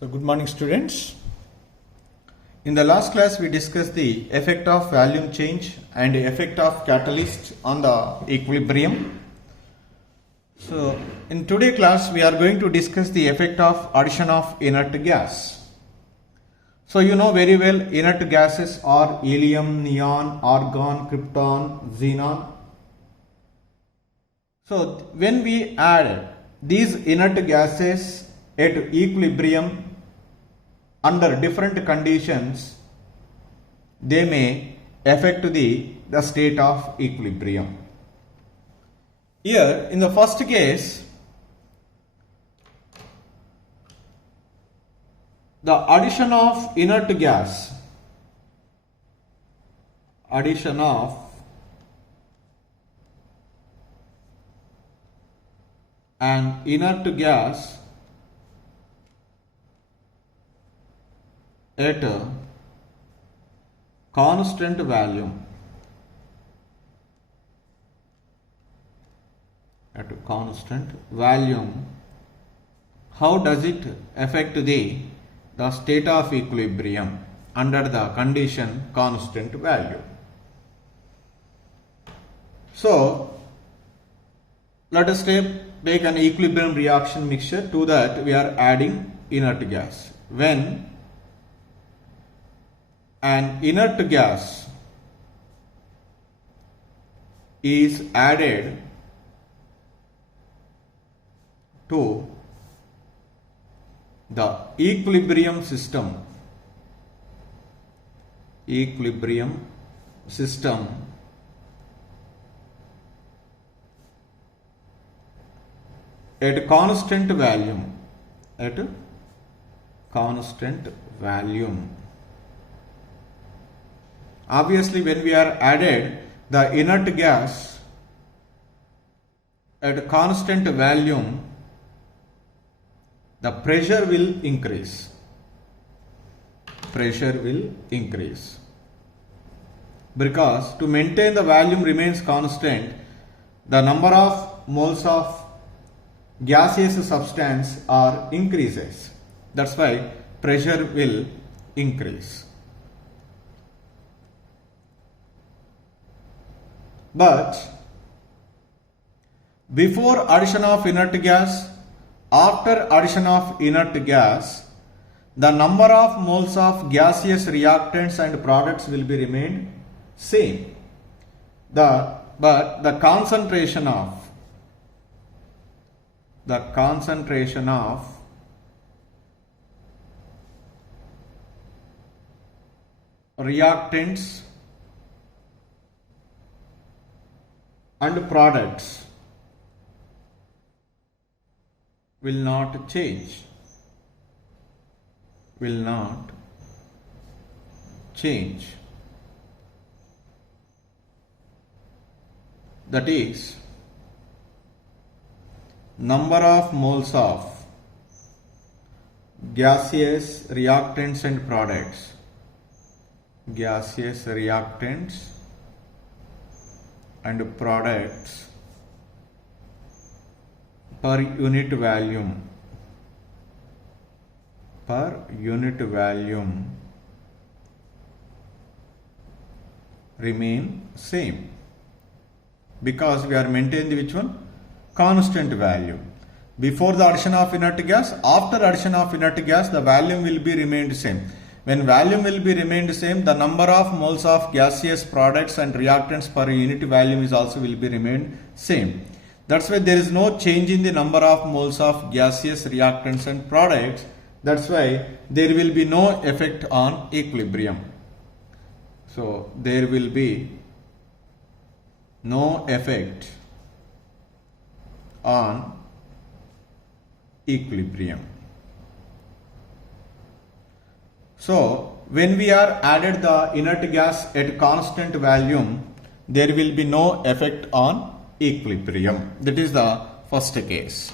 So good morning students. In the last class we discussed the effect of volume change and the effect of catalyst on the equilibrium. So in today's class we are going to discuss the effect of addition of inert gas. So you know very well inert gases are helium, neon, argon, krypton, xenon. So when we add these inert gases at equilibrium under different conditions, they may affect the state of equilibrium. Here in the first case, the addition of inert gas, addition of an inert gas at a constant volume, how does it affect the state of equilibrium under the condition constant value? So let us take an equilibrium reaction mixture. To that we are adding inert gas. When an inert gas is added to the equilibrium system at constant volume. Obviously, when we are added the inert gas at constant volume, the pressure will increase. Because to maintain the volume remains constant, the number of moles of gaseous substance are increases. That's why pressure will increase. But before addition of inert gas, after addition of inert gas, the number of moles of gaseous reactants and products will be remained same. But the concentration of reactants and products will not change. That is, number of moles of gaseous reactants and products, per unit volume remain same, because we are maintaining which one? Constant value. Before the addition of inert gas, after addition of inert gas, the volume will be remained same. When volume will be remained same, the number of moles of gaseous products and reactants per unit volume is also will be remained same. That's why there is no change in the number of moles of gaseous reactants and products. That's why there will be no effect on equilibrium. So there will be no effect on equilibrium. So when we are added the inert gas at constant volume, there will be no effect on equilibrium. That is the first case.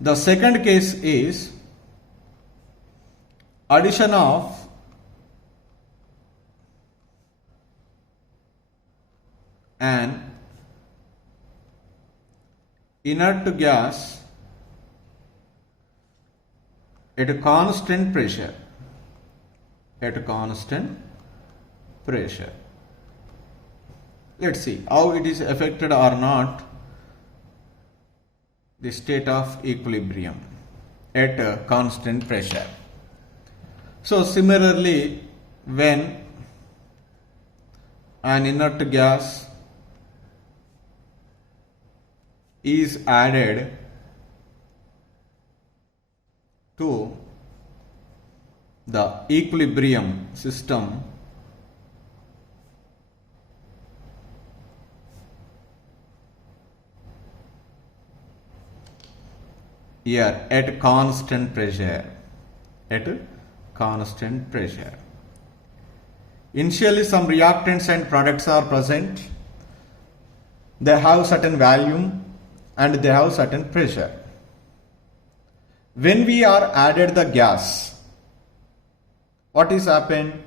The second case is addition of an inert gas at a constant pressure. At a constant pressure. Let's see how it is affected or not the state of equilibrium at a constant pressure. So similarly, when an inert gas is added to the equilibrium system, here at constant pressure, initially some reactants and products are present. They have certain volume and they have certain pressure. When we are added the gas, what is happened?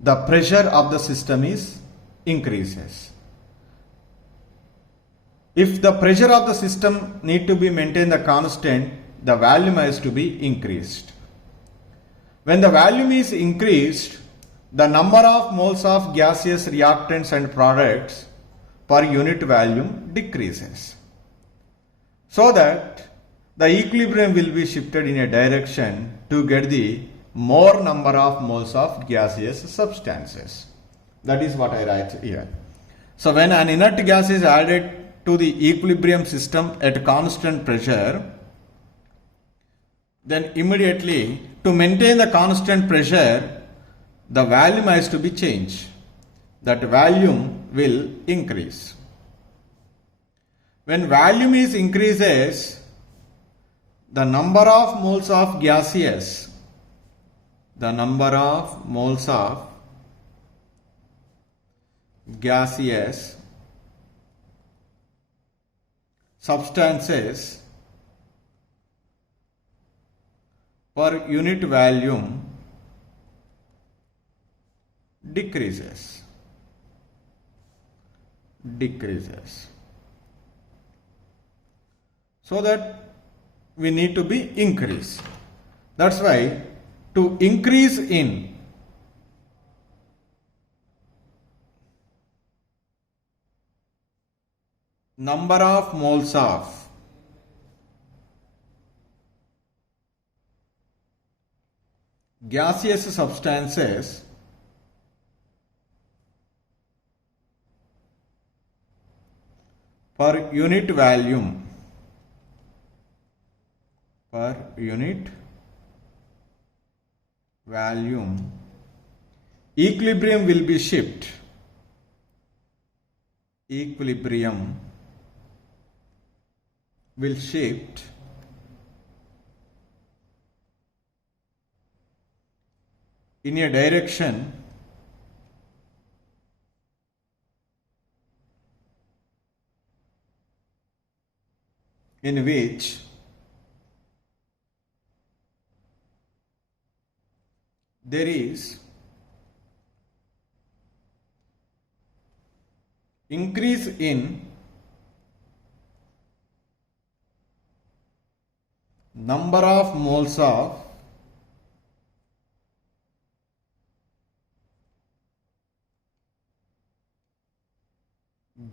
The pressure of the system is increases. If the pressure of the system need to be maintained the constant, the volume has to be increased. When the volume is increased, the number of moles of gaseous reactants and products per unit volume decreases. So that the equilibrium will be shifted in a direction to get the more number of moles of gaseous substances. That is what I write here. So when an inert gas is added to the equilibrium system at constant pressure, then immediately to maintain the constant pressure, the volume has to be changed. That volume will increase. When volume is increases, the number of moles of gaseous, substances per unit volume decreases. So that we need to be increased. That's why to increase in number of moles of gaseous substances per unit volume, equilibrium will be shifted. Equilibrium will shift in a direction in which there is increase in number of moles of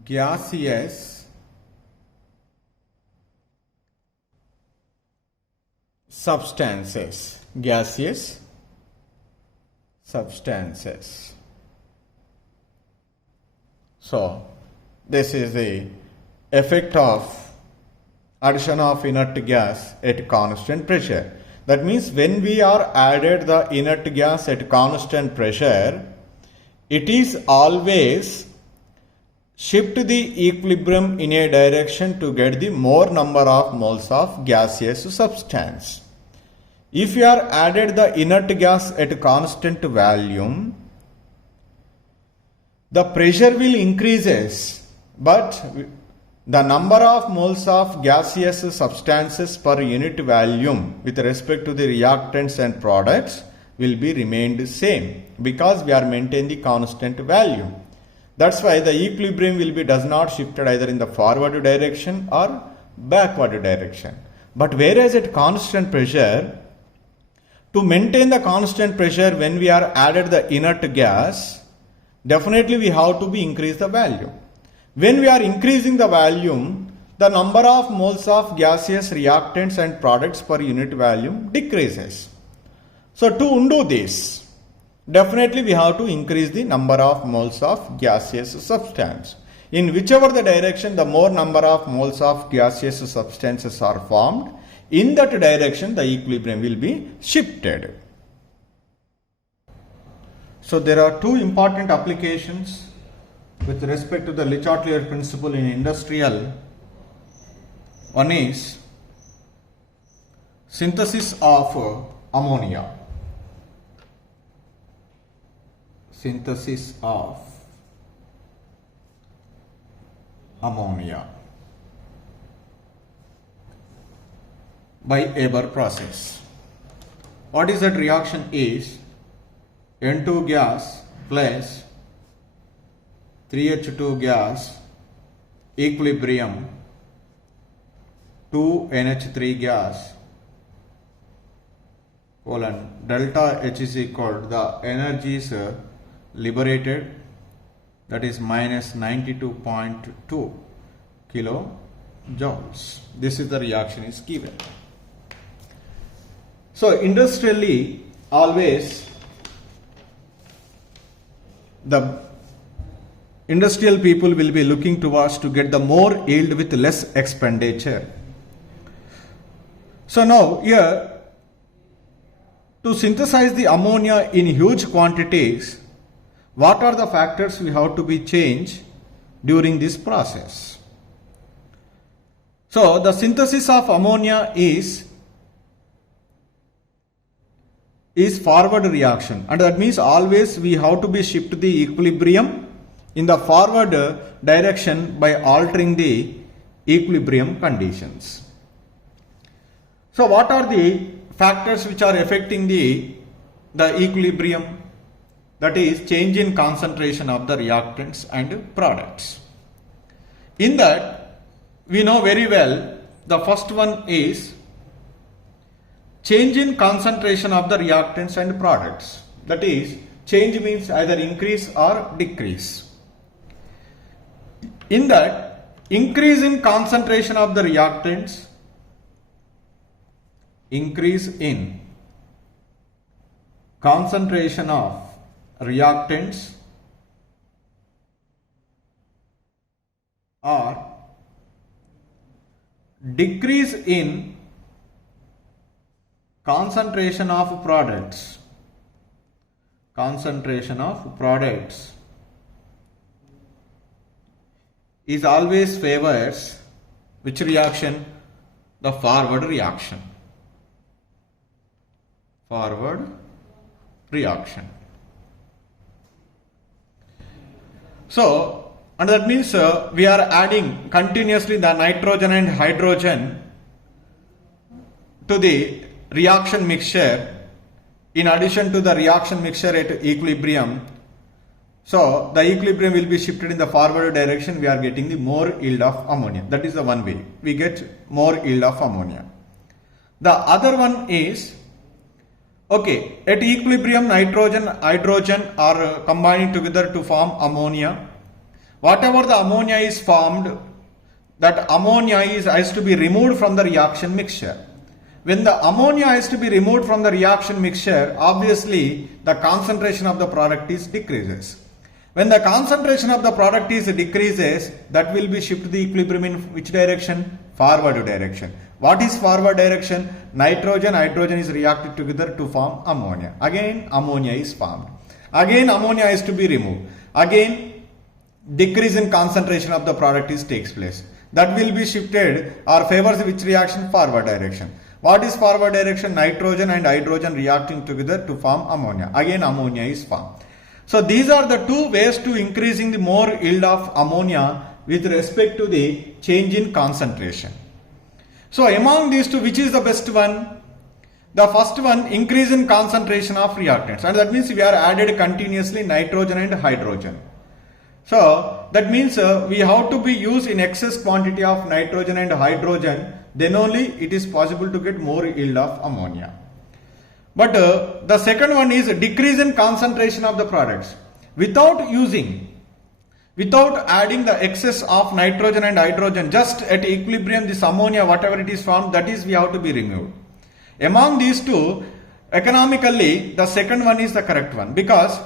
gaseous substances. So this is the effect of addition of inert gas at constant pressure. That means when we are added the inert gas at constant pressure, it is always shift the equilibrium in a direction to get the more number of moles of gaseous substance. If you are added the inert gas at constant volume, the pressure will increases, but the number of moles of gaseous substances per unit volume with respect to the reactants and products will be remained same because we are maintaining the constant value. That's why the equilibrium will be does not shifted either in the forward direction or backward direction. But whereas at constant pressure, to maintain the constant pressure when we are added the inert gas, definitely we have to be increase the volume. When we are increasing the volume, the number of moles of gaseous reactants and products per unit volume decreases. So to undo this, definitely we have to increase the number of moles of gaseous substance. In whichever the direction the more number of moles of gaseous substances are formed, in that direction the equilibrium will be shifted. So there are two important applications with respect to the Le Chatelier principle in industrial. One is synthesis of ammonia. Synthesis of ammonia by Haber process. What is that reaction is N2 gas plus 3H2 gas equilibrium 2NH3 gas colon delta H is equal to the energies liberated, that is minus 92.2 kilojoules. This is the reaction is given. So industrially always the industrial people will be looking towards to get the more yield with less expenditure. So now here to synthesize the ammonia in huge quantities, what are the factors we have to be changed during this process? So the synthesis of ammonia is forward reaction, and that means always we have to be shift the equilibrium in the forward direction by altering the equilibrium conditions. So what are the factors which are affecting the equilibrium? That is change in concentration of the reactants and products. In that we know very well the first one is change in concentration of the reactants and products. That is change means either increase or decrease. In that increase in concentration of the reactants, increase in concentration of reactants or decrease in concentration of products. Concentration of products is always favors which reaction? The forward reaction. Forward reaction. So, and that means we are adding continuously the nitrogen and hydrogen to the reaction mixture in addition to the reaction mixture at equilibrium. So the equilibrium will be shifted in the forward direction. We are getting the more yield of ammonia. That is the one way we get more yield of ammonia. The other one is, okay, at equilibrium nitrogen, hydrogen are combining together to form ammonia. Whatever the ammonia is formed, that ammonia has to be removed from the reaction mixture. When the ammonia has to be removed from the reaction mixture, obviously the concentration of the product is decreases. When the concentration of the product is decreases, that will be shifted the equilibrium in which direction? Forward direction. What is forward direction? Nitrogen, hydrogen is reacted together to form ammonia. Again ammonia is formed. Again ammonia is to be removed. Again decrease in concentration of the product takes place. That will be shifted or favors which reaction? Forward direction. What is forward direction? Nitrogen and hydrogen reacting together to form ammonia. Again ammonia is formed. So these are the two ways to increasing the more yield of ammonia with respect to the change in concentration. So among these two, which is the best one? The first one, increase in concentration of reactants, and that means we are added continuously nitrogen and hydrogen. So that means we have to be used in excess quantity of nitrogen and hydrogen, then only it is possible to get more yield of ammonia. But the second one is decrease in concentration of the products. Without adding the excess of nitrogen and hydrogen, just at equilibrium, this ammonia, whatever it is formed, that is we have to be removed. Among these two, economically, the second one is the correct one, because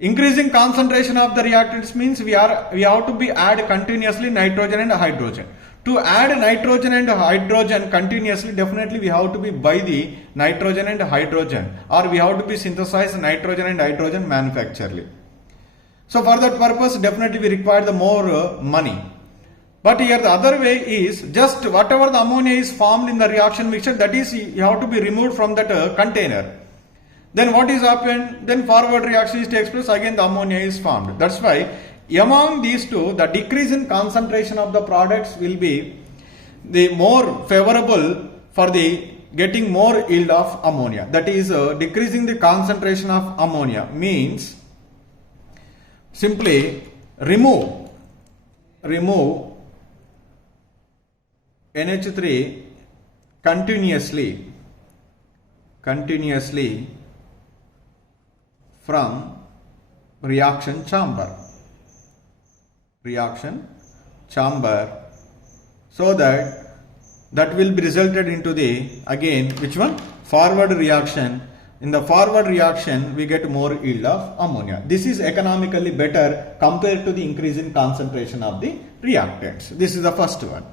increasing concentration of the reactants means we have to be add continuously nitrogen and hydrogen. To add nitrogen and hydrogen continuously, definitely we have to be buy the nitrogen and hydrogen, or we have to be synthesize nitrogen and hydrogen manufacturally. So for that purpose, definitely we require the more money. But here the other way is just whatever the ammonia is formed in the reaction mixture, that is you have to be removed from that container. Then what is happened? Then forward reaction is takes place, again the ammonia is formed. That's why among these two, the decrease in concentration of the products will be the more favorable for the getting more yield of ammonia. That is decreasing the concentration of ammonia means simply remove NH3 continuously from reaction chamber, so that will be resulted into the, again, which one? Forward reaction. In the forward reaction, we get more yield of ammonia. This is economically better compared to the increase in concentration of the reactants. This is the first one.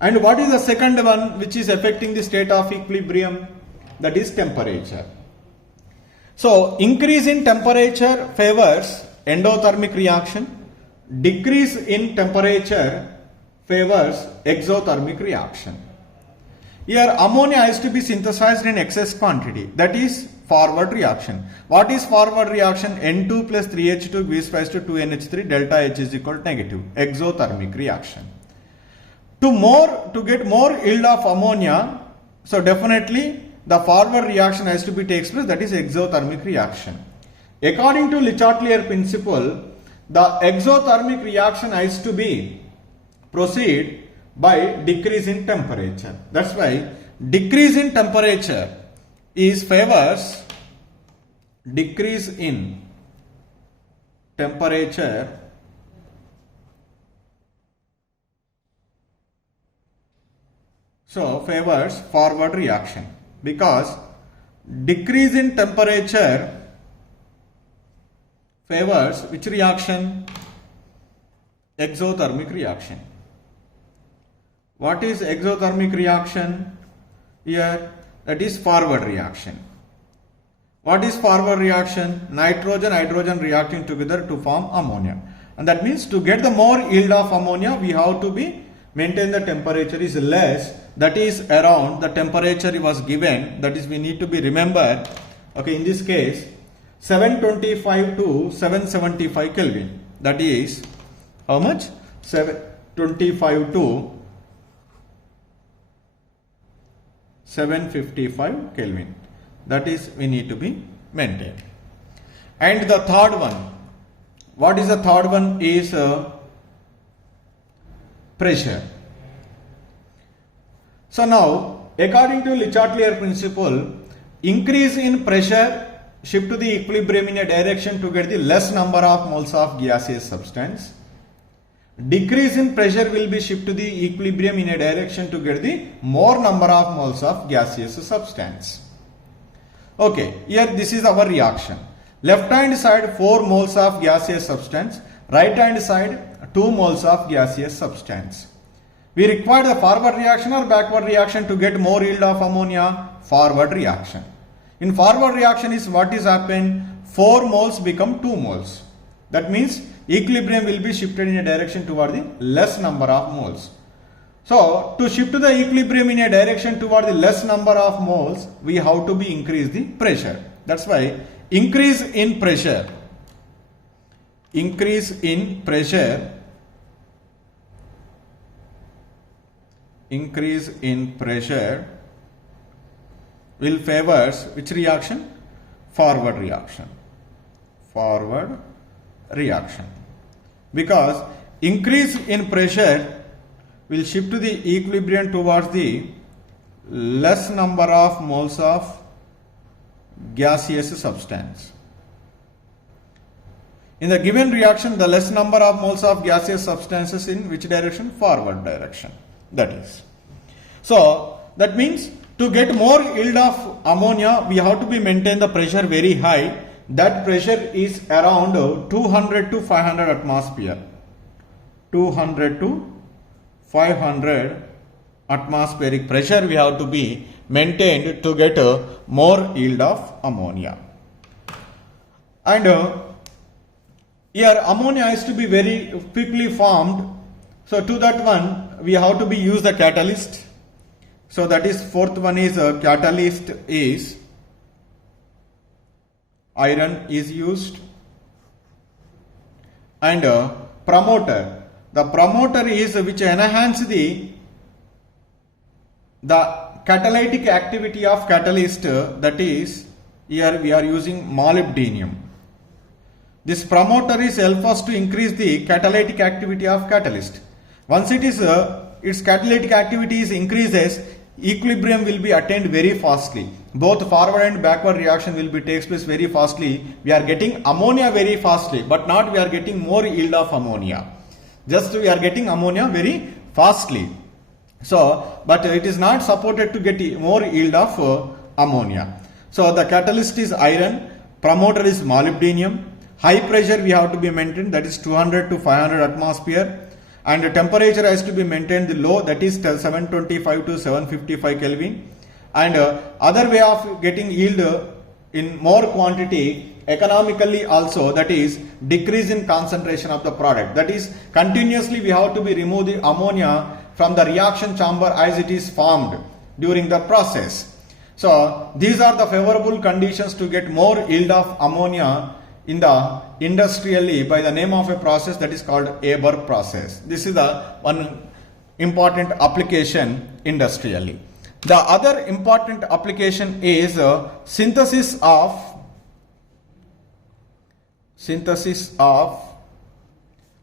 And what is the second one which is affecting the state of equilibrium? That is temperature. So, increase in temperature favors endothermic reaction. Decrease in temperature favors exothermic reaction. Here ammonia has to be synthesized in excess quantity, that is forward reaction. What is forward reaction? N2 plus 3H2 gives rise to 2NH3, delta H is equal to negative, exothermic reaction. To get more yield of ammonia, so definitely the forward reaction has to be takes place, that is exothermic reaction. According to Le Chatelier principle, the exothermic reaction has to be proceed by decrease in temperature. That's why decrease in temperature is favors decrease in temperature favors forward reaction, because decrease in temperature favors which reaction? Exothermic reaction. What is exothermic reaction? Here, that is forward reaction. What is forward reaction? Nitrogen, hydrogen reacting together to form ammonia. And that means to get the more yield of ammonia, we have to be maintain the temperature is less. That is around the temperature was given. That is we need to be remembered. Okay, in this case, 725 to 775 Kelvin. That is how much? 725 to 755 Kelvin. That is we need to be maintained. And the third one, what is the third one? Is pressure. So now, according to Le Chatelier principle, increase in pressure shift to the equilibrium in a direction to get the less number of moles of gaseous substance. Decrease in pressure will be shift to the equilibrium in a direction to get the more number of moles of gaseous substance. Okay, here this is our reaction. Left hand side 4 moles of gaseous substance, right hand side 2 moles of gaseous substance. We require the forward reaction or backward reaction to get more yield of ammonia? Forward reaction. In forward reaction is what is happened? 4 moles become 2 moles. That means equilibrium will be shifted in a direction toward the less number of moles. So to shift to the equilibrium in a direction toward the less number of moles, we have to be increase the pressure. That's why increase in pressure will favors which reaction? Forward reaction. Because increase in pressure will shift to the equilibrium towards the less number of moles of gaseous substance. In the given reaction, the less number of moles of gaseous substances in which direction? Forward direction. That is. So, that means to get more yield of ammonia, we have to be maintain the pressure very high. That pressure is around 200 to 500 atmosphere. 200 to 500 atmospheric pressure we have to be maintained to get more yield of ammonia. And here ammonia is to be very quickly formed. So to that one we have to be use the catalyst. So that is fourth one is catalyst is iron is used, and promoter. The promoter is which enhance the catalytic activity of catalyst, that is here we are using molybdenum. This promoter is help us to increase the catalytic activity of catalyst. Once it is its catalytic activity increases, equilibrium will be attained very fastly. Both forward and backward reaction will be takes place very fastly. We are getting ammonia very fastly, but not we are getting more yield of ammonia. Just we are getting ammonia very fastly. So, but it is not supported to get more yield of ammonia. So the catalyst is iron, promoter is molybdenum. High pressure we have to be maintained, that is 200 to 500 atmosphere, and the temperature has to be maintained low, that is 725 to 755 Kelvin. And other way of getting yield in more quantity economically also, that is decrease in concentration of the product. That is continuously we have to be remove the ammonia from the reaction chamber as it is formed during the process. So these are the favorable conditions to get more yield of ammonia in the industrially by the name of a process that is called Haber process. This is the one important application industrially. The other important application is synthesis of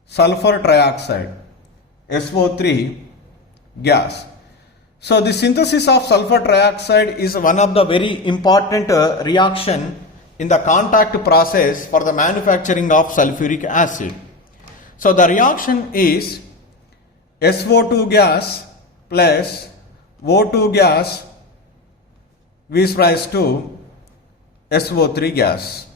sulfur trioxide, SO3 gas. So the synthesis of sulfur trioxide is one of the very important reaction in the contact process for the manufacturing of sulfuric acid. So the reaction is SO2 gas plus O2 gas gives rise to SO3 gas.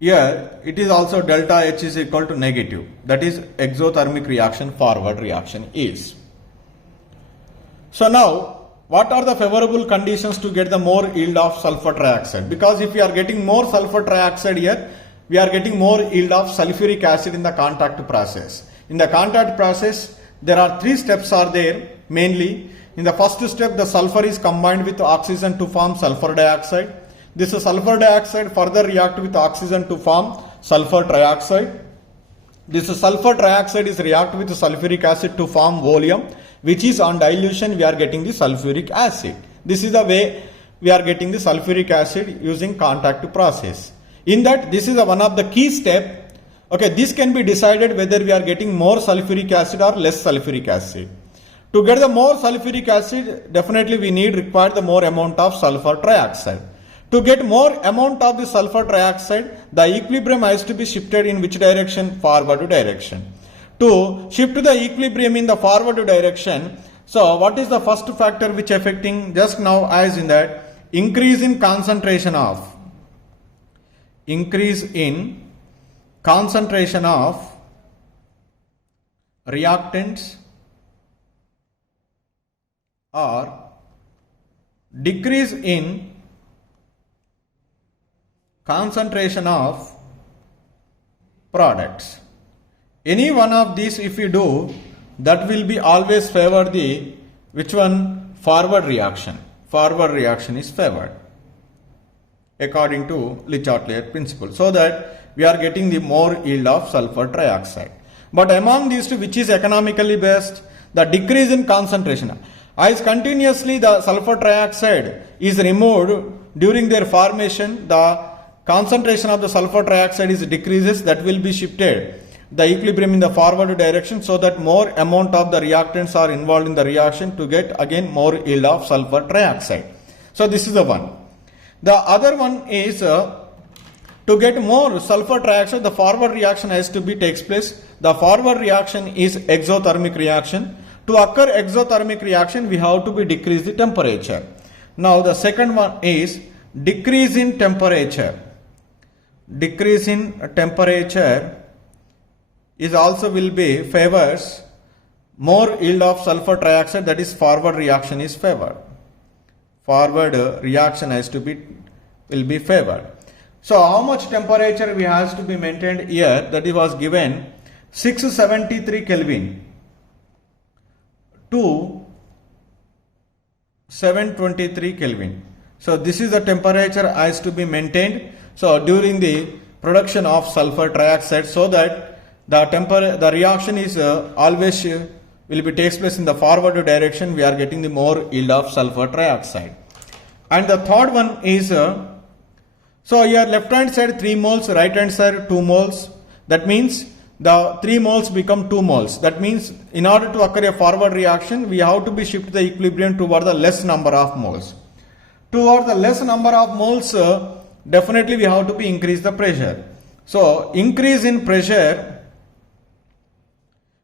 Here it is also delta H is equal to negative, that is exothermic reaction, forward reaction is. So now what are the favorable conditions to get the more yield of sulfur trioxide? Because if we are getting more sulfur trioxide here, we are getting more yield of sulfuric acid in the contact process. In the contact process, there are three steps are there mainly. In the first step, the sulfur is combined with oxygen to form sulfur dioxide. This sulfur dioxide further react with oxygen to form sulfur trioxide. This sulfur trioxide is react with sulfuric acid to form volume, which is on dilution we are getting the sulfuric acid. This is the way we are getting the sulfuric acid using contact process. In that, this is one of the key step. Okay, this can be decided whether we are getting more sulfuric acid or less sulfuric acid. To get the more sulfuric acid, definitely we require the more amount of sulfur trioxide. To get more amount of the sulfur trioxide, the equilibrium has to be shifted in which direction? Forward direction. To shift the equilibrium in the forward direction, so what is the first factor which affecting just now as in that increase in concentration of reactants or decrease in concentration of products. Any one of these if you do, that will be always favor the which one? Forward reaction. Forward reaction is favored according to Le Chatelier principle, so that we are getting the more yield of sulfur trioxide. But among these two, which is economically best? The decrease in concentration. As continuously the sulfur trioxide is removed during their formation, the concentration of the sulfur trioxide is decreases, that will be shifted the equilibrium in the forward direction, so that more amount of the reactants are involved in the reaction to get again more yield of sulfur trioxide. So this is the one. The other one is to get more sulfur trioxide, the forward reaction has to be takes place. The forward reaction is exothermic reaction. To occur exothermic reaction, we have to be decrease the temperature. Now the second one is decrease in temperature. Decrease in temperature is also will be favors more yield of sulfur trioxide, that is forward reaction is favored. Forward reaction has to be will be favored. So how much temperature we has to be maintained here? That it was given 673 Kelvin to 723 Kelvin. So this is the temperature has to be maintained. So during the production of sulfur trioxide, so that the reaction is always will be takes place in the forward direction, we are getting the more yield of sulfur trioxide. And the third one is so here left hand side 3 moles, right hand side 2 moles. That means the 3 moles become 2 moles. That means in order to occur a forward reaction, we have to be shift the equilibrium toward the less number of moles. Toward the less number of moles, definitely we have to be increase the pressure. So increase in pressure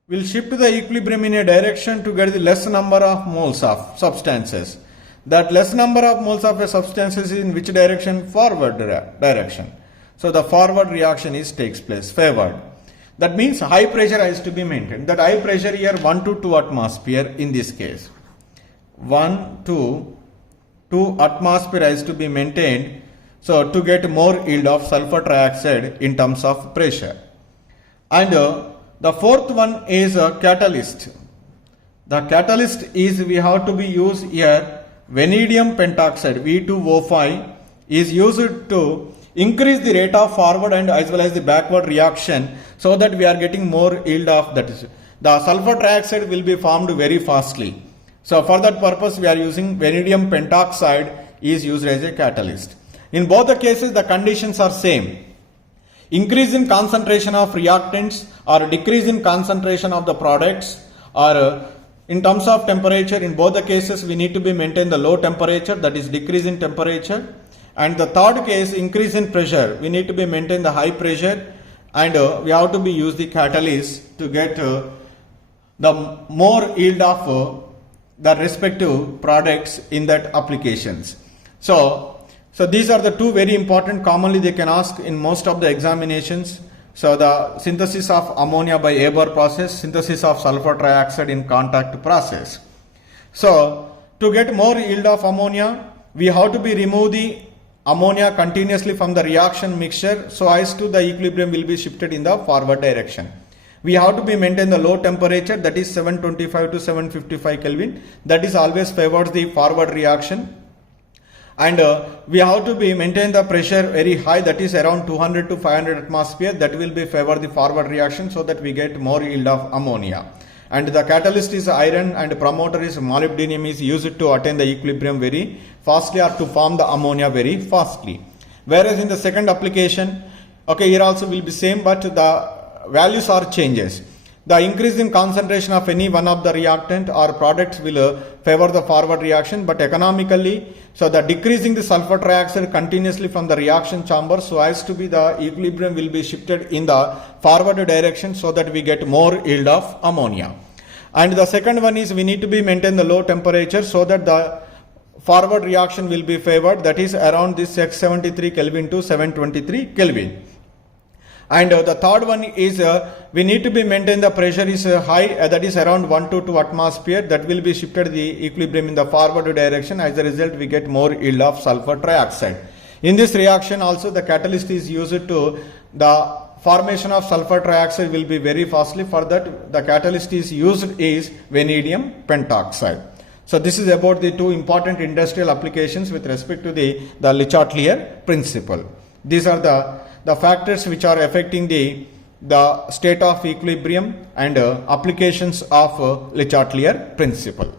will shift the equilibrium in a direction to get the less number of moles of substances. That less number of moles of a substance is in which direction? Forward direction. So the forward reaction is takes place, favored. That means high pressure has to be maintained. That high pressure here 1 to 2 atmosphere in this case. 1 to 2 atmosphere has to be maintained. So to get more yield of sulfur trioxide in terms of pressure. And the fourth one is a catalyst. The catalyst is we have to be used here. Vanadium pentoxide V2O5 is used to increase the rate of forward and as well as the backward reaction, so that we are getting more yield of that is the sulfur trioxide will be formed very fastly. So for that purpose we are using vanadium pentoxide is used as a catalyst. In both the cases the conditions are same. Increase in concentration of reactants or decrease in concentration of the products, or in terms of temperature, in both the cases we need to be maintain the low temperature, that is decrease in temperature. And the third case, increase in pressure, we need to be maintain the high pressure, and we have to be use the catalyst to get the more yield of the respective products in that applications. So these are the two very important, commonly they can ask in most of the examinations. So the synthesis of ammonia by Haber process, synthesis of sulfur trioxide in contact process. So to get more yield of ammonia, we have to be remove the ammonia continuously from the reaction mixture, so as to the equilibrium will be shifted in the forward direction. We have to be maintain the low temperature, that is 725 to 755 Kelvin. That is always favors the forward reaction. And we have to be maintain the pressure very high, that is around 200 to 500 atmosphere. That will be favor the forward reaction, so that we get more yield of ammonia. And the catalyst is iron and promoter is molybdenum is used to attain the equilibrium very fastly, or to form the ammonia very fastly. Whereas in the second application, okay, here also will be same, but the values are changes. The increase in concentration of any one of the reactant or products will favor the forward reaction, but economically, so the decreasing the sulfur trioxide continuously from the reaction chamber, so as to be the equilibrium will be shifted in the forward direction, so that we get more yield of ammonia. And the second one is we need to be maintain the low temperature, so that the forward reaction will be favored, that is around this 673 Kelvin to 723 Kelvin. And the third one is we need to be maintain the pressure is high, that is around 1 to 2 atmosphere. That will be shifted the equilibrium in the forward direction. As a result, we get more yield of sulfur trioxide. In this reaction also the catalyst is used to the formation of sulfur trioxide will be very fastly. For that the catalyst is used is vanadium pentoxide. So this is about the two important industrial applications with respect to the Le Chatelier principle. These are the factors which are affecting the state of equilibrium and applications of Le Chatelier principle.